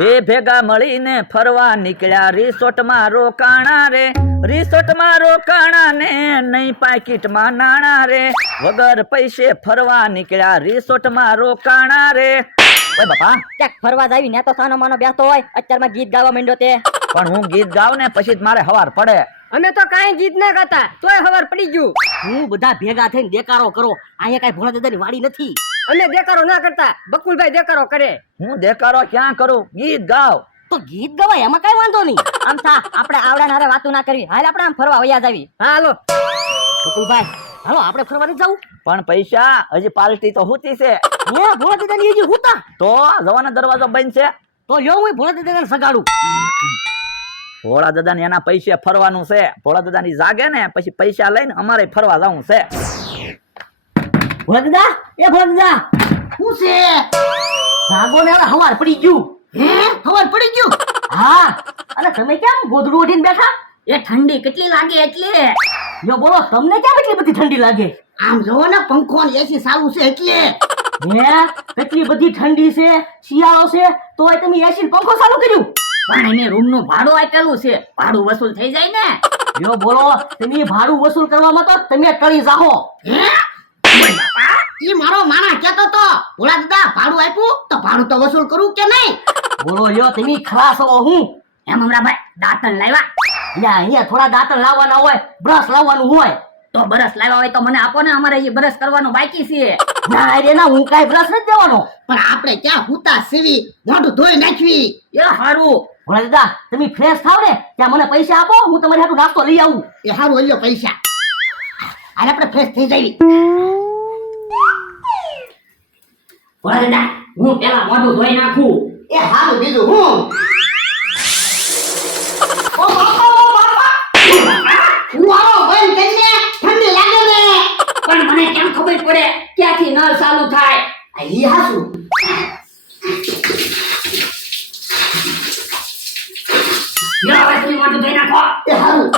એ ભેગા મળીને ફરવા નીકળ્યા રિસોર્ટમાં રોકાણા રે, રિસોર્ટમાં રોકાણા ને નહીં પાકીટમાં નાણા રે, વગર પૈસે ફરવા નીકળ્યા રિસોર્ટમાં રોકાણા રે. ઓય બાપા, ક્યાંક ફરવા જાવી ને તો સાનો માનો બેસતો હોય, અત્યારમાં ગીત ગાવા માંડ્યો તે. પણ હું ગીત ગાવ ને પછી જ મારે હવાર પડે. અમે તો કાંઈ ગીત ના ગાતા, તોય હવાર પડી ગયું. હું બધા ભેગા થઈને દેકારો કરો, અહીંયા કાંઈ ભોળા દાદાની વાડી નથી. અમે દેકારો ના કરતા, બકુલભાઈ દેકારો કરે. હું દેકારો ક્યાં કરું, ગીત ગાવ. તો ગીત ગવાય, એમાં કઈ વાંધો નહીં. આમ થા, આપણે આવડા નારે વાતો ના કરવી. હાલ આપણે આમ ફરવા વયા જાવી. હા હાલો બકુલભાઈ, હાલો આપણે ફરવા નથી જવું. પણ પૈસા હજી પાર્ટી તો હુતી છે. હે ભોળા દાદાની હજી હુતા? તો જવાનો દરવાજો બંધ છે. તો યો હું ભોળા દાદાને સગાડું. ભોળા દાદા ને એના પૈસે ફરવાનું છે. ભોળા દાદા ની જાગે ને પછી પૈસા લઈને અમારે ફરવા જવું છે. ભોળા દાદા, એ ભોળા દાદા, શું છે? જાગો ને, હવે હવાર પડી ગયું. હે હવાર પડી ગયું? હા. અને તમે કેમ ગોદડું ઓઢીને બેઠા? એ ઠંડી કેટલી લાગે એટલે. યો બોલો, તમને કેમ એટલી બધી ઠંડી લાગે? આમ જોવો ને, પંખો ને એસી ચાલુ છે એટલે. હે કેટલી બધી ઠંડી છે, શિયાળો છે, તોય તમે એસી પંખો ચાલુ કર્યું? પણ એને રૂમ નું ભાડું આપેલું છે, ભાડું વસૂલ થઈ જાય ને. યો બોલો, તમે ભાડું વસૂલ કરવામાં તો તમે કરી જાહો. હે ઈ મારો માણા કહેતો તો, ભોળા દાદા ભાડું આપ્યું તો ભાડું તો વસૂલ કરું કે નહીં? બોલો યો, તમે ખલાસ હો. હું એમ હમણાં દાંતણ લાવ્યા? અહીંયા થોડા દાંતણ લાવવાના હોય, બ્રશ લાવવાનું હોય. તો બ્રશ લાવ્યા હોય તો મને આપો ને, અમારે એ બ્રશ કરવાનું બાકી છે. ના રે ના, હું કાઈ બ્રશ નથી દેવાનો. પણ આપણે ક્યાં હુતા સીવી મોઢું ધોઈ નાખવી. એ હારું ભોળા દાદા, તમે ફ્રેશ થાવ ને ત્યાં મને પૈસા આપો, હું તમારી હાટુ નાસ્તો લઈ આવું. એ હારું, ઓલ્યો પૈસા. હાલ આપણે ફ્રેશ થઈ જઈએ. ભોળા દાદા, હું પેલા મોઢું ધોઈ નાખું. એ હારું, બીજું હું. ઓ બાપા, ઓ બાપા, હું આવો બંધ કરીને, ઠંડી લાગે ને. પણ મને કેમ ખબર પડે ક્યાંથી નળ ચાલુ થાય? ઈ હાસું. યા વાસી મોઢું ધોઈ નાખો. એ હારું.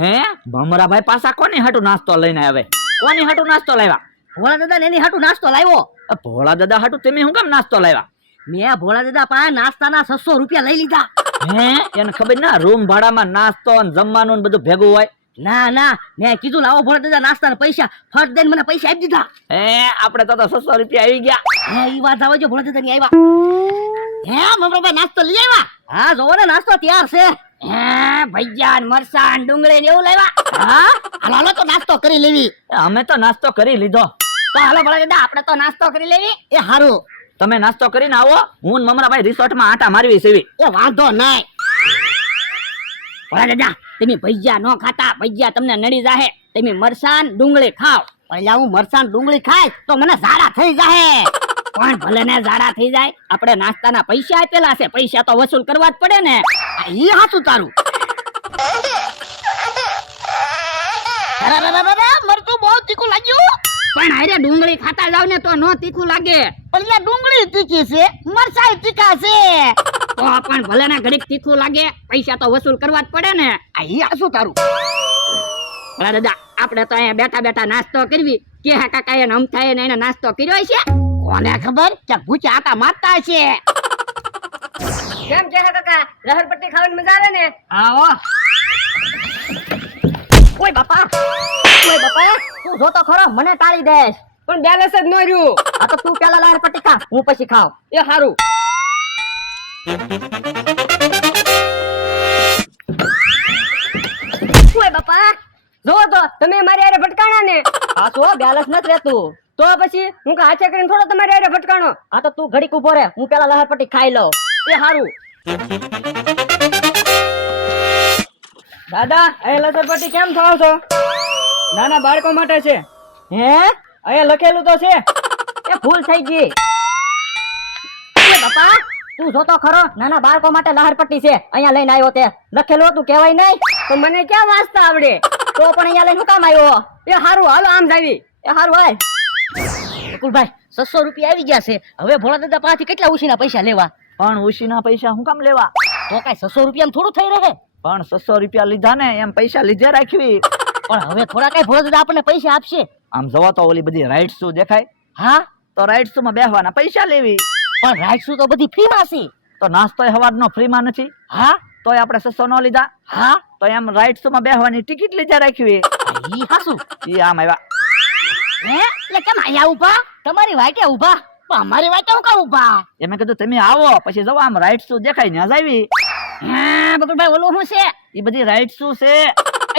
હે ભમરાભાઈ પાછા કોની હાટુ નાસ્તો લઈને આવે? કોની હાટુ નાસ્તો લાવ્યા? ભોળા દાદા ને એની હાટુ નાસ્તો લાવ્યો. ભોળા દાદા હાટુ તમે શું કામ નાસ્તો લાવ્યા? મેં ભોળા દાદા પાસે નાસ્તાના 600 રૂપિયા લઈ લીધા. હે એને ખબર ના, રૂમ ભાડામાં નાસ્તો અને જમવાનું બધું ભેગું હોય. ના ના, મેં કીધું લાવો ભોળા દાદા નાસ્તાના પૈસા, ફટ દઈને મને પૈસા આપી દીધા. હે આપણે તો 600 રૂપિયા આવી ગયા. હે ઈ વાત આવે છે, ભોળા દાદા ની આવ્યા. હે મમરાભાઈ નાસ્તો લઈ આવ્યા? હા જોવો ને, નાસ્તો તૈયાર છે. હે ભજીયા મરચાં ડુંગળી ને એવું લાવ્યા? હા હાલો તો નાસ્તો કરી લેવી. અમે તો નાસ્તો કરી લીધો. તો હાલો ભોળા દાદા, આપણે તો નાસ્તો કરી લેવી. એ હારું, તમે નાસ્તો કરીને આવો, હું ને મમરાભાઈ રિસોર્ટમાં આટા મારવી સેવી. એ વાંધો નહીં. ભોળા દાદા, તમે ભજીયા નો ખાતા, ભજીયા તમને નડી જાહે. તમે મરચાં ડુંગળી ખાવ. પહેલા હું મરચાં ડુંગળી ખાય તો મને ઝાડા થઈ જાહે. પણ ભલે ને ઝાડા થઈ જાય, આપણે નાસ્તાના પૈસા આપેલા છે, પૈસા તો વસૂલ કરવા જ પડે ને. ઈ હાચું તારું. મરચું બહુ તીખું લાગ્યું. પણ હારે ડુંગળી ખાતા જાવ ને તો નો તીખું લાગે. પણ ડુંગળી તીખી છે, મરચાં તીખા છે. તો પણ ભલે ને ઘડીક તીખું લાગે, પૈસા તો વસૂલ કરવા જ પડે ને. ઈ હાચું તારું. ભલા દાદા, આપણે તો અહીંયા બેઠા બેઠા નાસ્તો કરવી કે હા કાકા એને અમથાએ ને એને નાસ્તો કર્યો છે. કોને ખબર કે ભૂચા આટા મારતા છે. કેમ કે કાકા, લહરપટ્ટી ખાવાની મજા આવે ને? આવો. ઓય બાપા, ઓય બાપા, તું જોતો ખરો, મને ટાળી દેશ. પણ બેલેન્સ જ ન રહ્યું. આ તો તું પેલા લહરપટ્ટી ખા, હું પછી ખાવ. એ હારું. ઓય બાપા, જો તો તમે મારી હારે ભટકાણા ને. આ તો બેલેન્સ નથી રહેતું. તો પછી હું હાથે કરીને થોડો તમારી હારે ભટકાણો. આ તો તું ઘડીક ઉભો રહે, હું પેલા લહરપટ્ટી ખાઈ લઉં. એ હારું. દાદા, અહીંયા લસરપટ્ટી કેમ ખાવ છો? નાના બાળકો માટે છે. હે અહીંયા લખેલું તો છે. એ ભૂલ થઈ ગઈ. એ બાપા, તું જોતો ખરો, નાના બાળકો માટે લહરપટ્ટી છે. અહીંયા લઈને આવ્યો તે લખેલું હતું, કહેવાય નહીં. તો મને ક્યાં વાંચતા આવડે? તો પણ અહીંયા લઈને શું કામ આવ્યો? એ હારું, હાલો આમ જાવી. એ હારું હાલ. કુલભાઈ, 600 રૂપિયા આવી ગયા છે. હવે ભોળા દાદા પાસેથી કેટલા ઉછીના પૈસા લેવા? પણ ઉશીના પૈસા હું કામ લેવા? તો કઈ 600 રૂપિયા થોડું થઈ રહે. પણ 600 રૂપિયા લીધા ને એમ પૈસા લીધે રાખવી. પણ હવે થોડા કઈ ભોળા દાદા આપણને પૈસા આપશે. આમ જવો તો ઓલી બધી રાઇડ્સ શું દેખાય, હા તો રાઇડ્સ માં બેહવાના પૈસા લેવી. પણ રાઈડ તો બધી ફ્રીમાં છે. તો નાસ્તો હવારનો ફ્રીમાં નથી, હા તોય આપણે 600 નો લીધા. હા તો એમ રાઇડ્સ માં બેહવાની ટિકિટ લીધા રાખવી. ઈ હાસુ. ઈ આમ આવ્યા. હે એટલે કેમ અહીંયા ઊભા? તમારી વાટે ઊભા? પણ અમારી વાટે હું કામ ઊભા? એમ કીધું તમે આવો પછી જવો આમ રાઇડ્સ શું દેખાય ને આવી. હે બકુલભાઈ ઓલું શું છે? ઈ બધી રાઇડ્સ શું છે?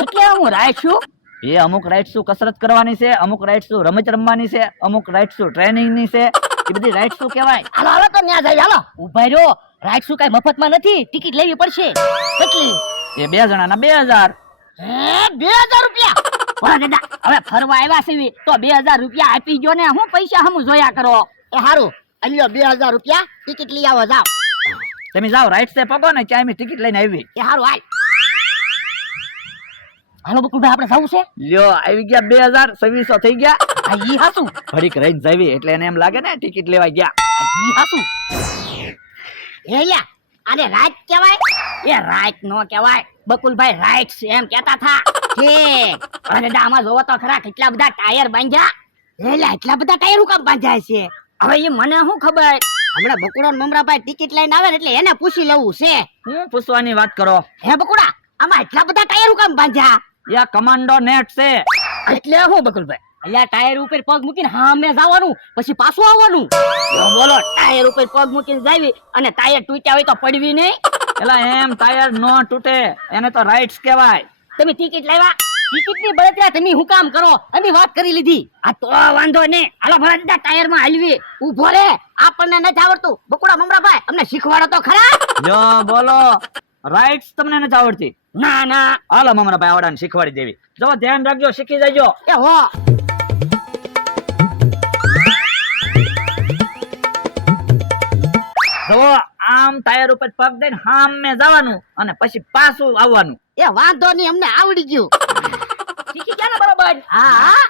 એટલે હું રાઈડ છું. એ અમુક રાઇડ્સ શું કસરત કરવાની છે, અમુક રાઇડ્સ શું રમત રમવાની છે, અમુક રાઇડ્સ શું ટ્રેનિંગ ની છે. એ બધી રાઇડ્સ શું કહેવાય? હાલો હાલો તો ન્યા જાય હાલો. ઊભા રહ્યો. રાઈડ શું કઈ મફતમાં નથી, ટિકિટ લેવી પડશે. કેટલી? એ 2 જણાના 2000. હે 2000 રૂપિયા? ભોળા દાદા હવે ફરવા આવ્યા છે તો 2000 રૂપિયા આપી ગયો ને હું પૈસા હમું જોયા કરો. એ હારું અલ્યો 2000 રૂપિયા ટિકિટ લઈ આવો જાવ. તમે જાઓ રાઇડ્સ તે પગો ને ત્યાં ટિકિટ લઈને આવી. એ હારું હાલ. હાલો બકુલભાઈ આપણે જવું છે. લ્યો આવી ગયા 2000, 2600 થઈ ગયા. આ ઈ હાસુ. ઘડીક રહીને જાવી એટલે એને એમ લાગે ને ટિકિટ લેવા ગયા. ઈ હાસુ. એ લ્યા આને રાઈટ કહેવાય? એ રાઈટ નો કહેવાય બકુલભાઈ, રાઈટ એમ કહેતા થા. ઠીક. અરે દાદા આમાં જોવો તો ખરા કેટલા બધા ટાયર બાંધ્યા. એ લ્યા એટલા બધા ટાયર હું કામ બાંધ્યા છે? હવે એ મને શું ખબર. હમણાં બકુડા ને મમરાભાઈ ટિકિટ લઈને આવે ને એટલે એને પૂછી લેવું છે. હું પૂછવાની વાત કરો? હે બકુડા આમાં એટલા બધા ટાયર હું કામ બાંધ્યા? યા કમાન્ડો નેટ છે. એટલે હું બકુલભાઈ? અલ્યા ટાયર ઉપર પગ મૂકીને સામે જવાનું પછી પાછું આવવાનું. જો બોલો ટાયર ઉપર પગ મૂકીને જાવી અને ટાયર તૂટ્યા હોય તો પડવી નહીં. એલા એમ ટાયર નો તૂટે, એને તો રાઇડ્સ કહેવાય. તમે ટિકિટ લાવ્યા? ટિકિટ ની બળતરા તમે હું કામ કરો? અમે વાત કરી લીધી. આ તો વાંધો ને. હાલો ભલા દાદા ટાયર માં હાલવી. ઊભો રે, આપણને નથી આવડતું. બકુડા મમરાભાઈ અમને શીખવાડો તો ખરા. જો બોલો રાઇડ્સ તમને નથી આવડતી? ના ના. હાલો મમરાભાઈ આવડાને શીખવાડી દેવી. જો ધ્યાન રાખજો, શીખી જજો. એ હો જો આમ ટાયર ઉપર પગ દઈને સામે જવાનું અને પછી પાછું આવવાનું. એ વાંધો નહીં અમને આવડી ગયું. શીખી ગયા ને બરોબર? હા.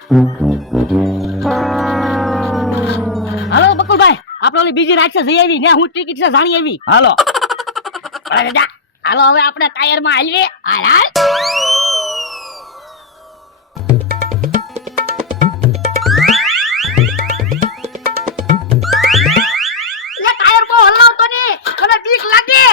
હાલો બકુલભાઈ આપણે ઓલી બીજી રાઈડ જઈ આવી ને હું ટિકિટ છે જાણી આવી. હાલો અરે દાદા હાલો હવે આપણે ટાયર માં હાલીએ. હાલ હાલ. લે ટાયર બહુ હલાવતો નહીં, મને બીક લાગે.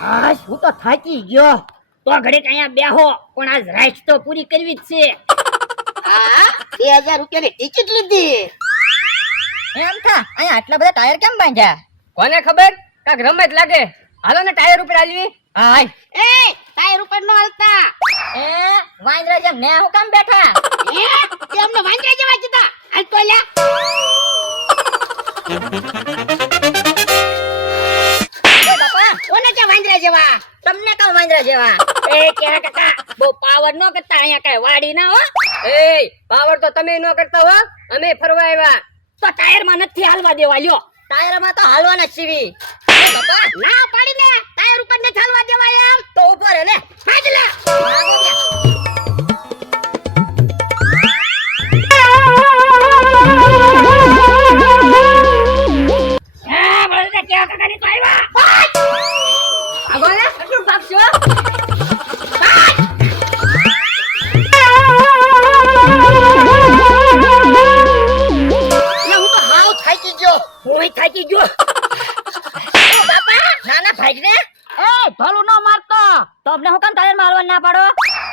હાશ હું તો થાકી ગયો. તો ઘડીક અહીંયા બેહો પણ આજ રાઈડ તો પૂરી કરવી જ છે. હા 2000 રૂપિયાની ટિકિટ લીધી. એમ થા અહીંયા આટલા બધા ટાયર કેમ બાંધ્યા? કોને ખબર? કાક રમત લાગે. હાલો ને ટાયર ઉપર આલવી. હાય એ ટાયર ઉપર નો હાલતા. એ વાંદરા જેમ ને હું કામ બેઠા? એ અમને વાંદરા જેવા કીધા. હાલ તો લ્યા. એ બાપા કોને કે વાંદરા જેવા? તમને કામ વાંદરા જેવા? એ કે કાકા બહુ પાવર નો કરતા, અહીંયા કઈ વાડી ના હો. એ પાવર તો તમે ન કરતા હો, અમે ફરવા આવ્યા. તો ટાયર માં નથી હાલવા દેવા. લ્યો ટાયર માં તો હાલવાના છીવી. એ બાપા ના પાડીને ટાયર ઉપર ન ચાલવા દેવા એમ. તો ઉપર હે લે ભાગલા. ભાગો દે. હા બળદે કે કાકાની તો આવ્યા. આગો ને કેટલું ભાગશો? થાકી ગયો. હું થાકી ગયો. બાપા નાના ભાઈ ને એ ધોલું ન મારતો. તમને હું કામ ટાયર માં હાલવા ના પાડો?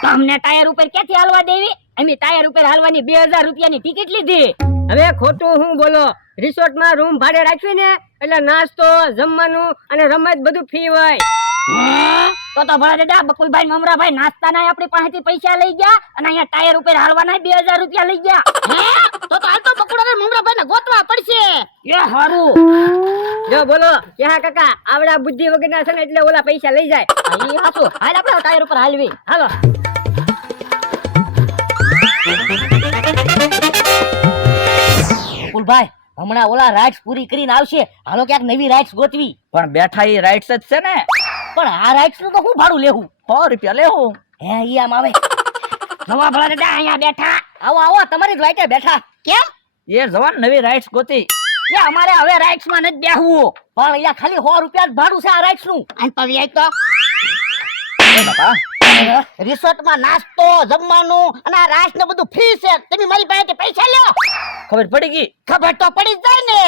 તમને ટાયર ઉપર ક્યાંથી હાલવા દેવી? અમે ટાયર ઉપર હાલવાની 2000 રૂપિયાની ટિકિટ લીધી. હવે ખોટું હું બોલો? રિસોર્ટ માં રૂમ ભાડે રાખવી ને એટલે નાસ્તો જમવાનું અને રમત બધું ફ્રી હોય. તો ભલા દાદા બકુલભાઈ મમરાભાઈ નાસ્તા ના આપણી પાસેથી પૈસા લઈ ગયા અને અહીંયા ટાયર ઉપર હાલવાના 2000 રૂપિયા લઈ ગયા. તો હાલ તો બકુડા મમરાભાઈ ને ગોતવા પડશે. એ હારું. જો બોલો ક્યાં કાકા આવડા બુદ્ધિ વગરના છે ને એટલે ઓલા પૈસા લઈ જાય. એ હાસુ હાલ આપણે ટાયર ઉપર હાલવી. હાલો. બકુલભાઈ હમણાં ઓલા રાઇડ્સ પૂરી કરીને આવશે. હાલો ક્યાંક નવી રાઇડ્સ ગોતવી. પણ બેઠા એ રાઇડ્સ જ છે ને. પણ આ રાઇડ્સ નું તો હું ભાડું લેવું? 100 રૂપિયા લેવું. હે ઈ આમ આવે. નવા ભલા દાદા અહીંયા બેઠા. આવો આવો તમારી જ વાઈટે બેઠા. કેમ? એ જવાન નવી રાઇડ્સ ગોતી. એ અમારે હવે રાઇટ્સ માં નથી બેહવું પણ અહીંયા ખાલી 100 રૂપિયા જ ભાડું છે આ રાઇટ્સ નું અને તો વ્યાજ તો એ બાપા રિસોર્ટ માં નાસ્તો જમવાનું અને આ રાસ ને બધું ફ્રી છે તમે મારી પાસેથી પૈસા લ્યો ખબર પડી ગઈ ખબર તો પડી જ જાય ને